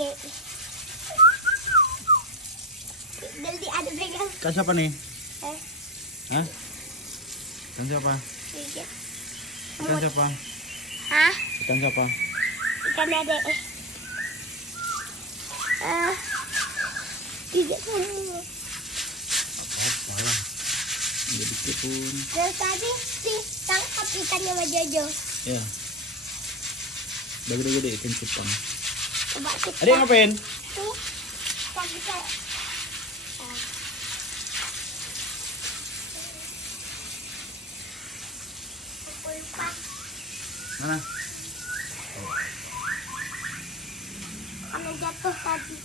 Oke. Jadi ada pegang. Ikan siapa nih? Eh, Hah? Ikan siapa? tiga. Ikan siapa? Hah? Ikan siapa? Ikan ada. Tiga semua. Apa malah? Jadi pun. Dari tadi sih tangkap ikannya sama Jojo. Ya. Udah gede-gede ikan cupang. Coba kita. Adik ngapain? Tuh. Kita. Mana? Karena jatuh tadi.